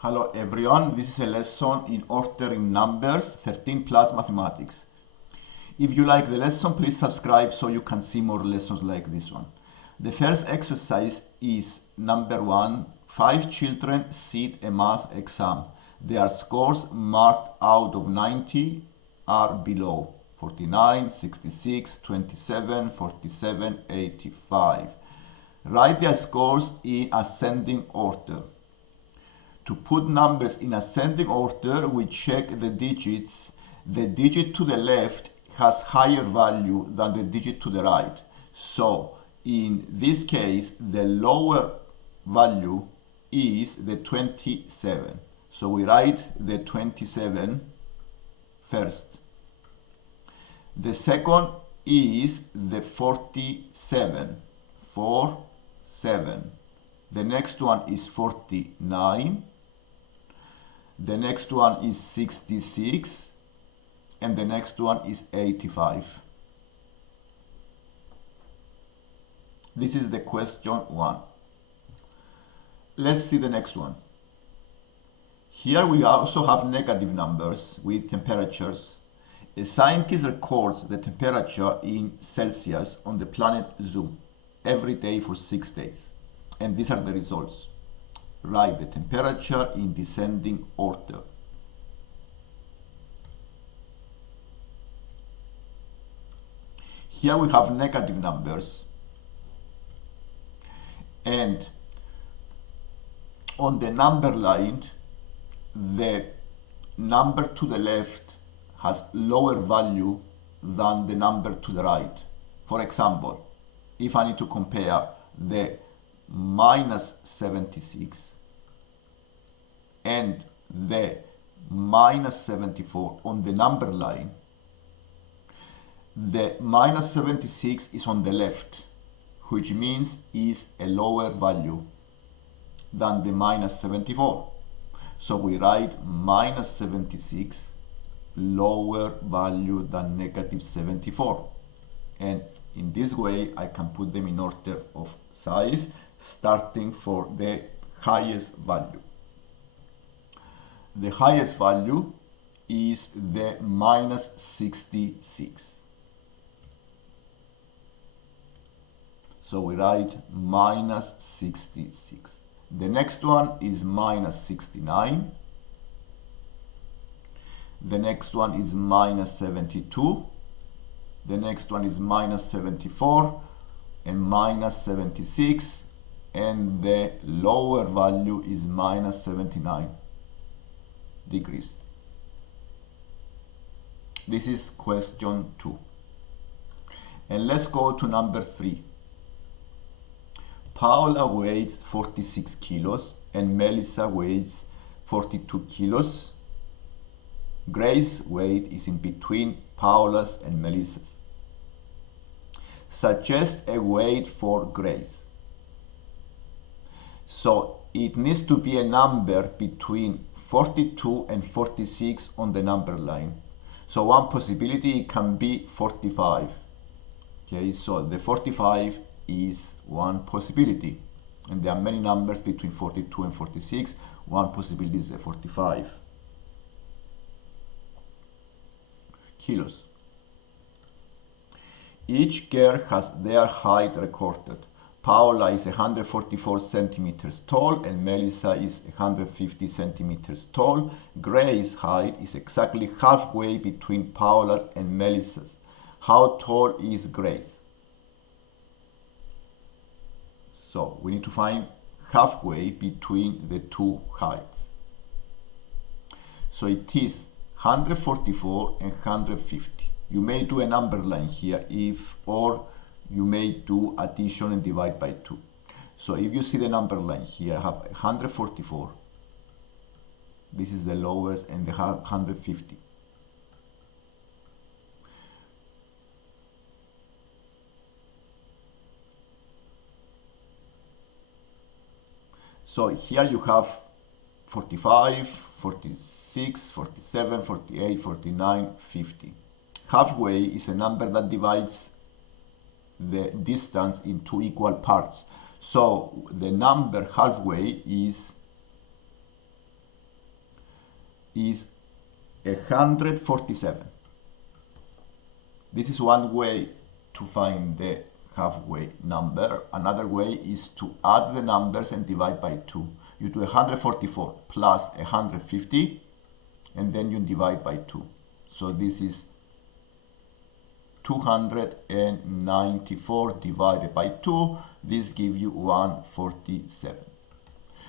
Hello everyone, this is a lesson in ordering numbers 13 plus mathematics. If you like the lesson, please subscribe so you can see more lessons like this one. The first exercise is number 1. 5 children sit a math exam. Their scores marked out of 90 are below 49, 66, 27, 47, 85. Write their scores in ascending order. To put numbers in ascending order, we check the digits. The digit to the left has higher value than the digit to the right. So, in this case, the lower value is the 27. So we write the 27 first. The second is the 47. 4, 7. The next one is 49. The next one is 66. And the next one is 85. This is the question 1. Let's see the next one. Here we also have negative numbers with temperatures. A scientist records the temperature in Celsius on the planet Zoom every day for 6 days. And these are the results. Write the temperature in descending order. Here we have negative numbers. And on the number line, the number to the left has lower value than the number to the right. For example, if I need to compare the minus 76 and the minus 74 on the number line, the minus 76 is on the left, which means is a lower value than the minus 74. So we write minus 76 lower value than negative 74. And in this way, I can put them in order of size, starting for the highest value. The highest value is the minus 66. So we write minus 66. The next one is minus 69. The next one is minus 72. The next one is minus 74 and minus 76. And the lower value is minus 79 degrees. This is question 2. And let's go to number 3. Paula weighs 46 kilos and Melissa weighs 42 kilos. Grace's weight is in between Paula's and Melissa's. Suggest a weight for Grace. So it needs to be a number between 42 and 46 on the number line. So one possibility can be 45. Okay, so the 45 is one possibility. And there are many numbers between 42 and 46. One possibility is the 45 kilos. Each girl has their height recorded. Paula is 144 centimeters tall and Melissa is 150 centimeters tall. Grace's height is exactly halfway between Paula's and Melissa's. How tall is Grace? So we need to find halfway between the two heights. So it is 144 and 150. You may do a number line here or you may do addition and divide by 2. So if you see the number line here, I have 144. This is the lowest and the 150. So here you have 45, 46, 47, 48, 49, 50. Halfway is a number that divides the distance in two equal parts. So the number halfway is is 147. This is one way to find the halfway number. Another way is to add the numbers and divide by 2. You do 144 plus 150 and then you divide by 2. So this is 294 divided by 2. This gives you 147.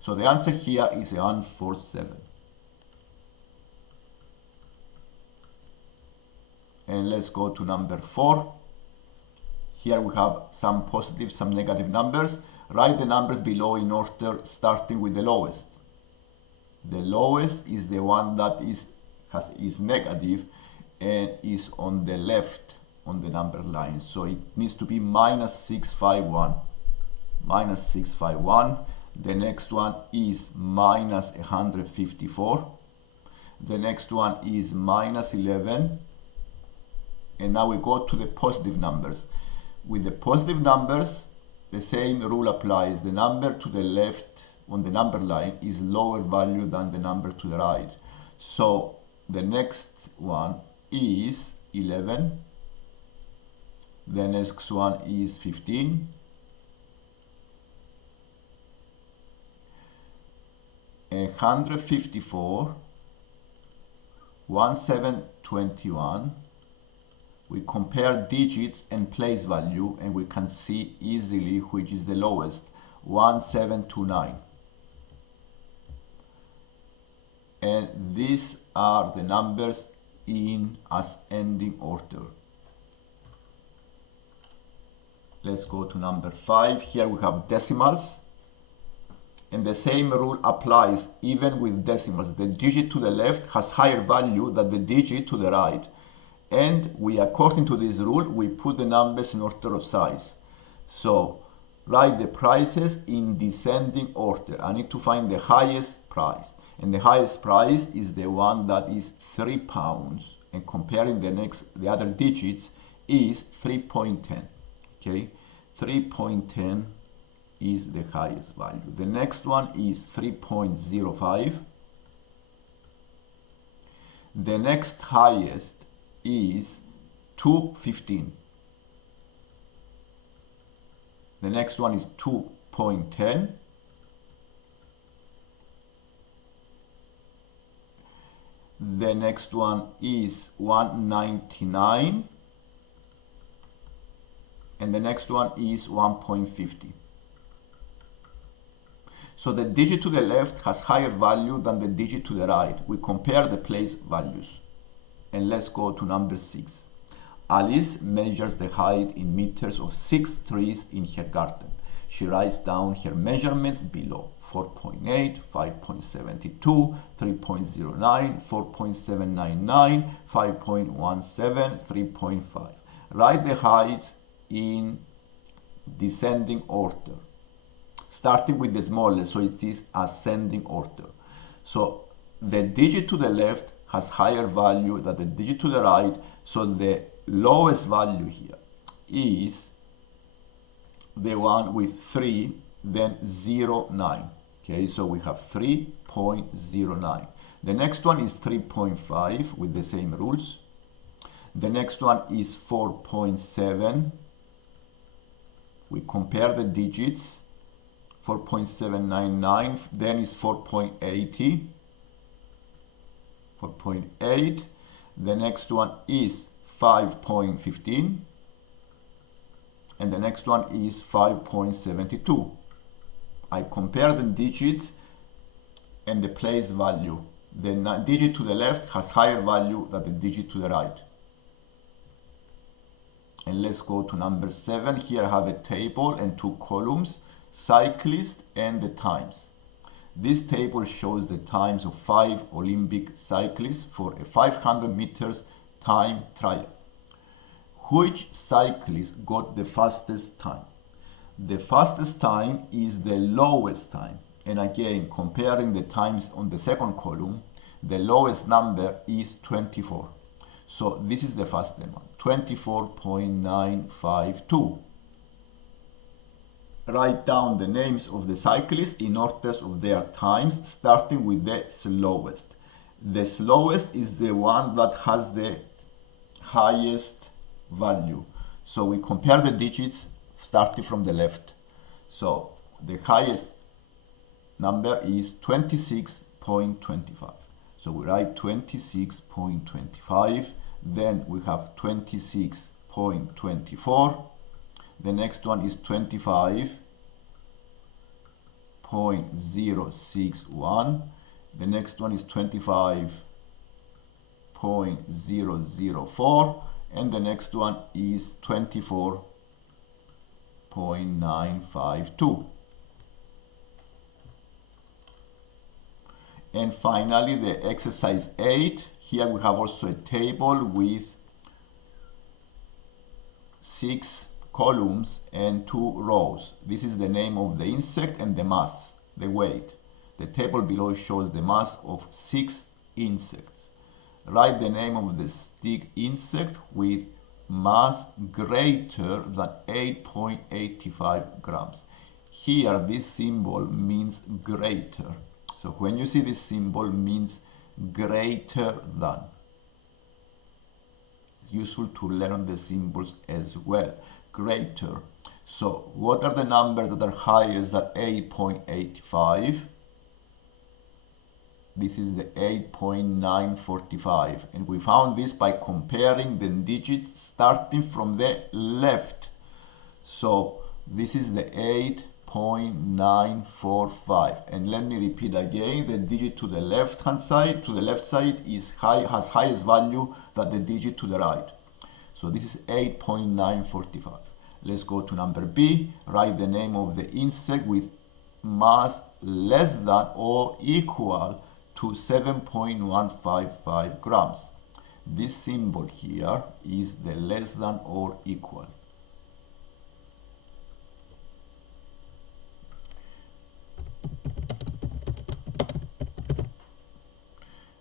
So the answer here is 147. And let's go to number 4. Here we have some positive, some negative numbers. Write the numbers below in order starting with the lowest. The lowest is the one that is negative and is on the left on the number line. So it needs to be minus 651. Minus 651. The next one is minus 154. The next one is minus 11. And now we go to the positive numbers. With the positive numbers, the same rule applies. The number to the left on the number line is lower value than the number to the right. So the next one is 11. The next one is 15. 154. 1721. We compare digits and place value and we can see easily which is the lowest. 1729. And these are the numbers in ascending order. Let's go to number 5. Here we have decimals. And the same rule applies even with decimals. The digit to the left has higher value than the digit to the right. And we, according to this rule, we put the numbers in order of size. So write the prices in descending order. I need to find the highest price. And the highest price is the one that is £3. And comparing the other digits is 3.10. Okay, 3.10 is the highest value. The next one is 3.05. The next highest is 2.15. The next one is 2.10. The next one is 1.99. And the next one is 1.50. So the digit to the left has higher value than the digit to the right. We compare the place values. And let's go to number 6. Alice measures the height in meters of 6 trees in her garden. She writes down her measurements below: 4.8, 5.72, 3.09, 4.799, 5.17, 3.5. Write the heights in descending order, starting with the smallest, so it is ascending order. So the digit to the left has higher value than the digit to the right, so the lowest value here is the one with 3, then 0.9. Okay, so we have 3.09. The next one is 3.5 with the same rules. The next one is 4.7. We compare the digits. 4.799, then is 4.80. 4.8. The next one is 5.15. And the next one is 5.72. I compare the digits and the place value. The digit to the left has higher value than the digit to the right. And let's go to number 7. Here I have a table and 2 columns, cyclists and the times. This table shows the times of 5 Olympic cyclists for a 500 meters time trial. Which cyclist got the fastest time? The fastest time is the lowest time. And again, comparing the times on the second column, the lowest number is 24. So this is the fastest one, 24.952. Write down the names of the cyclists in order of their times, starting with the slowest. The slowest is the one that has the highest value. So we compare the digits starting from the left. So the highest number is 26.25. So we write 26.25. Then we have 26.24. The next one is 25.061. The next one is 25.004. And the next one is 24.952. And finally, the exercise 8. Here we have also a table with 6 columns and 2 rows. This is the name of the insect and the mass, the weight. The table below shows the mass of 6 insects. Write the name of the stick insect with mass greater than 8.85 grams. Here, this symbol means greater. So when you see this symbol, means greater than. It's useful to learn the symbols as well. Greater. So what are the numbers that are higher than 8.85? This is the 8.945. And we found this by comparing the digits starting from the left. So this is the 8.945. And let me repeat again, the digit to the left side is has highest value than the digit to the right. So this is 8.945. Let's go to number B. Write the name of the insect with mass less than or equal to 7.155 grams. This symbol here is the less than or equal.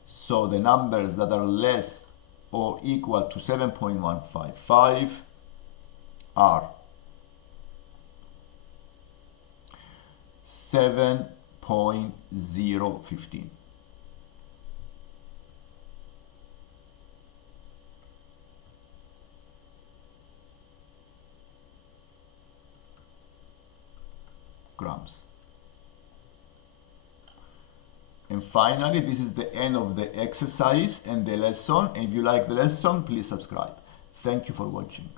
So the numbers that are less or equal to 7.155 are 7.015. grams. And finally, this is the end of the exercise and the lesson. If you like the lesson, please subscribe. Thank you for watching.